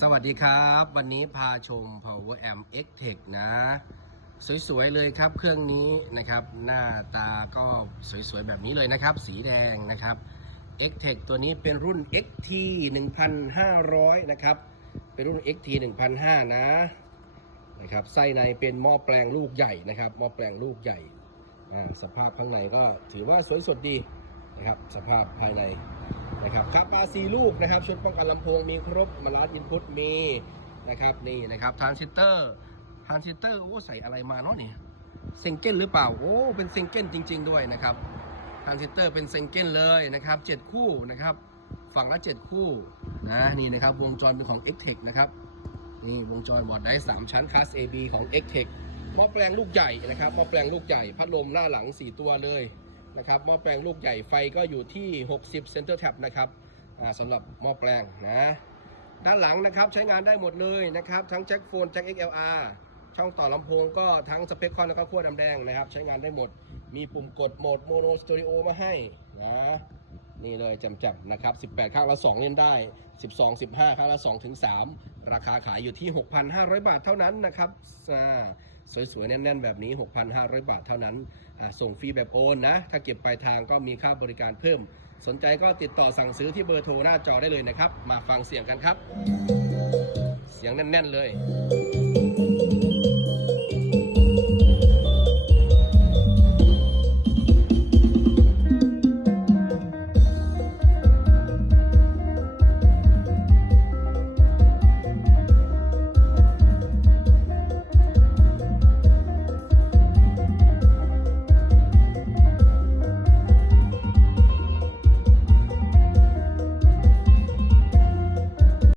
สวัสดีครับ วันนี้พาชม Power Amp X Tech นะ สวยๆเลยครับเครื่องนี้นะครับ หน้าตาก็สวยๆแบบนี้เลยนะครับ สีแดงนะครับ X Tech ตัวนี้เป็นรุ่น XT 1500 นะครับ เป็นรุ่น XT 1005นะนะครับไส้ในเป็นหม้อแปลงลูกใหญ่นะครับหม้อแปลงลูกใหญ่สภาพข้างในก็ถือว่าสวยสดดีนะครับ สภาพภายใน นะครับคาปาซีลูกนะครับ ชุดป้องกันลำโพงมีครบมาลาดอินพุตมีนะครับนี่นะครับทรานซิสเตอร์ทรานซิสเตอร์โอ้ใส่อะไรมาเนาะเนี่ยเซงเก้นหรือเปล่า โอ้ เป็นเซงเก้นจริง ๆ ด้วยนะครับทรานซิสเตอร์เป็นเซงเก้นเลยนะครับเจ็ดคู่นะครับฝั่งละเจ็ดคู่นะนี่นะครับวงจรเป็นของ x t e c h นะครับนี่วงจรบอร์ดได้3ชั้นคลาส AB ของ x t e c h หม้อแปลงลูกใหญ่นะครับหม้อแปลงลูกใหญ่พัดลมหน้าหลัง 4 ตัวเลย นะครับหม้อแปลงลูกใหญ่ไฟก็อยู่ที่ 60 Center Tap นะครับสำหรับหม้อแปลงนะด้านหลังนะครับใช้งานได้หมดเลยนะครับ ทั้งแจ็คโฟนแจ็ค XLR ช่องต่อลำโพงก็ทั้งสเปคคอนแล้วก็ขั้วดำแดงนะครับ ใช้งานได้หมด มีปุ่มกดโหมดโมโนสตูดิโอมาให้นะนี่เลยจำจับนะครับ 18 ข้างละ 2 เล่นได้ 12 15 ข้างละ2ถึง3ราคาขายอยู่ที่ 6,500 บาทเท่านั้นนะครับอ่า สวยๆ แน่น ๆ แบบนี้ 6,500 บาทเท่านั้นส่งฟรีแบบโอนนะ ถ้าเก็บปลายทางก็มีค่าบริการเพิ่ม สนใจก็ติดต่อสั่งซื้อที่เบอร์โทรหน้าจอได้เลยนะครับ มาฟังเสียงกันครับ เสียงแน่น ๆ เลย